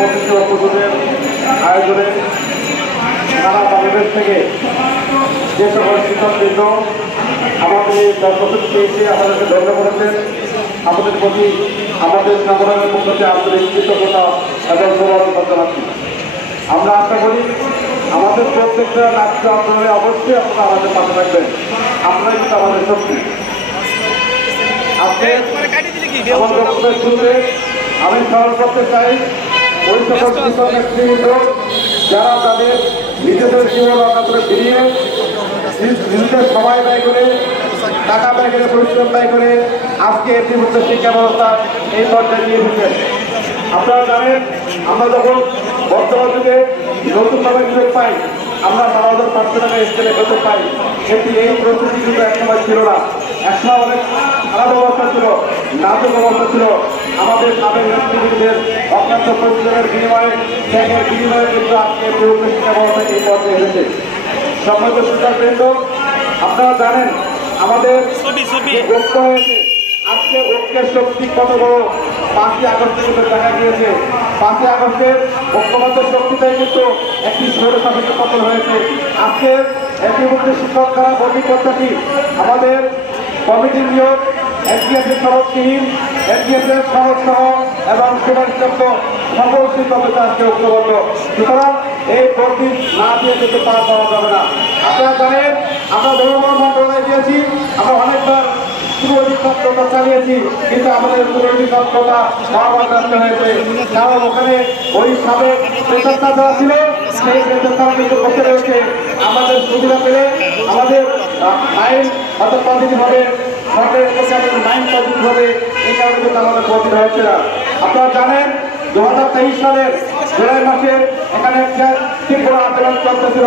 প্রতিটি অপরাধের আয়োজনে নানা পরিবেশ থেকে যে সকল শিক্ষকবৃন্দ আমাদের এই দর্শক পেয়েছে আমাদেরকে ধন্য করেছেন, আমাদের প্রতি আমাদের সংগঠনের পক্ষ থেকে আন্তরিক কৃতজ্ঞতা এবং গৌরব জানাচ্ছি। আমরা আশা করি আমাদের প্রত্যেকটা নাট্য আন্দোলনে অবশ্যই আপনারা আমাদের পাশে থাকবেন। আপনারাই কিন্তু আমাদের শক্তি। আমার বক্তব্যের শুরুতে আমি স্মরণ করতে চাই ওই সকল শিক্ষক নেতৃবৃন্দ যারা তাদের নিজেদের জীবন অকাতরে ফিরিয়ে নিজেদের সময় ব্যয় করে, টাকা ব্যয় করে, পরিশ্রম ব্যয় করে আজকে একটি উচ্চ শিক্ষা ব্যবস্থা এই পর্যায়ে নিয়ে এসেছেন। আপনারা জানেন, আমরা যখন বর্তমান যুগে নতুনভাবে সুযোগ পাই, আমরা 12,500 টাকা স্কেলে বেতন পাই, এটি এই প্রস্তুতি কিন্তু একসময় ছিল না। একসময় অনেক খারাপ অবস্থা ছিল, নাজুক অবস্থা ছিল। আমাদের সাবেক নেতৃবৃন্দের অক্লান্ত পরিশ্রমের বিনিময়ে, ত্যাগের বিনিময়ে কিন্তু আজকে উচ্চ শিক্ষা ব্যবস্থা এই পর্যায়ে এসেছে। সম্মানিত শিক্ষকবৃন্দ, আপনারা জানেন আমাদের ঐক্য হয়েছে, আজকে ঐক্যের শক্তি কত বড় 5ই আগস্টে কিন্তু দেখা গিয়েছে। 5ই আগস্টের ঐক্যবদ্ধ শক্তিটাই কিন্তু একটি স্বৈরশাসনের পতন হয়েছে। আজকে একটি শিক্ষক দ্বারা বদলি পদ্ধতি আমাদের কমিটি নিয়োগ, এনটিএসের সনদবিহীন, এনটিএসের সনদ সহ এবং সুপারিশযোগ্য সকল শিক্ষকদের আজকে ঐক্যবদ্ধ। সুতরাং এই বদলি না দিয়ে কিন্তু পার পাওয়া যাবে না। আপনারা জানেন, আমরা ধর্মময় মন্ত্রণালয়ে গিয়েছি, আমরা অনেকবার পুরোধিকতা চালিয়েছি, কিন্তু আমাদের পুরোধিকতা বারবার ব্যর্থ হয়েছে। কারণ ওখানে ওই সাবেক প্রেসারটা যারা ছিল, সেই প্রেসারটা কিন্তু বসে রয়েছে। আমাদের সুবিধা পেলে আমাদের আইন হয়তো পদ্ধতি হবে, সরকারের কাছে আমাদের মাইন্ড পদ্ধতি হবে, এই কারণে কিন্তু আমাদের পদ্ধতি হচ্ছে না। আপনারা জানেন 2023 সালের জুলাই মাসে এখানে একটা তীব্র আন্দোলন চলতেছিল।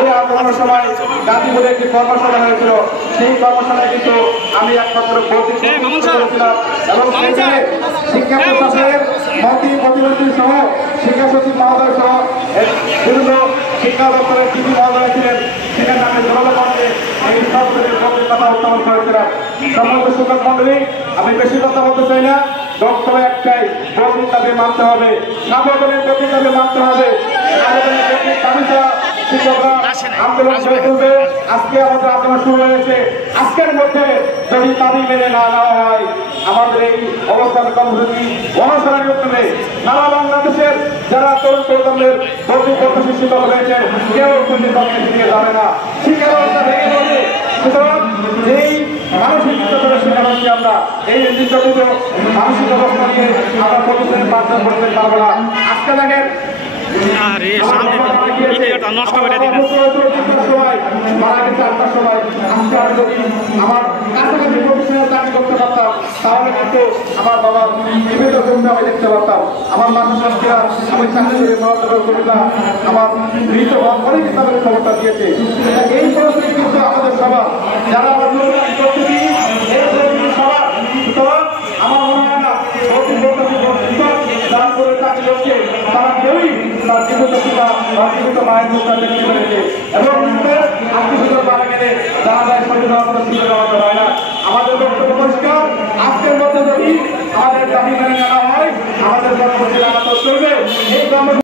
এই আন্দোলনের সময় গাজীপুরে একটি কর্মশালা হয়েছিল। সেই কর্মশালায় কিন্তু আমি একমাত্র করেছিলাম এবং সেখানে শিক্ষা প্রশাসনের মন্ত্রী প্রতিমন্ত্রী সহ শিক্ষা সচিব মহোদয় সহ বিভিন্ন শিক্ষা দপ্তরের ডিজি মহোদয় ছিলেন। সেখানে আমি জনগণকে এই সরকারের পক্ষে কথা উত্থাপন করেছিলাম। সম্মানিত শিক্ষক মন্ডলী, আমি বেশি কথা বলতে চাই না। বক্তব্য একটাই, বদলির দাবি মানতে হবে, সাংগঠনিক বদলির দাবি মানতে হবে। শিক্ষকরা আন্দোলন শুরু করবে। আজকে আমাদের আন্দোলন শুরু হয়েছে। আজকের মধ্যে যদি দাবি মেনে না নেওয়া হয়, আমাদের এই অবস্থান কর্মসূচি অনশনের মাধ্যমে সারা বাংলাদেশের যারা তরুণ প্রজন্মের বদলি প্রত্যাশী শিক্ষক রয়েছেন, কেউ শিক্ষককে ফিরিয়ে যাবে না। শিক্ষা ব্যবস্থা ভেঙে পড়বে। সুতরাং এই মানসিক শিক্ষার্থী আমরা এই নির্দিষ্ট মানসিক অবস্থা নিয়ে আমরা প্রতিদিন পাঠদান করতে পারবো না। আজকে দেখেন নষ্ট করে দিন আমার কাছাকাছি প্রতিষ্ঠানে চাকরি করতে পারতাম, তাহলে কিন্তু আমার বাবার বিভিন্ন জমি আমি দেখতে পারতাম। আমার মানুষ আমি চাকরি করে কবিতা আমার মৃত অনেক তাদের খবরটা দিয়েছে। এই পরিস্থিতি কিন্তু আমাদের সবার যারা আমার প্রস্তুতি সবার। সুতরাং আমার মনে হয় না দান করে চাকরি করছে তারা কেউই তার জীবিত পিতা বা জীবিত মায়ের মুখটা দেখতে পেরেছে এবং আত্মীয় মারা গেলে যারা যায় সচেতন হয় না। আমাদের বক্তব্য পরিষ্কার, আজকের মধ্যে যদি আমাদের দাবি মেনে নেওয়া হয়, আমাদের কর্মসূচি লাগাতে চলবে। এই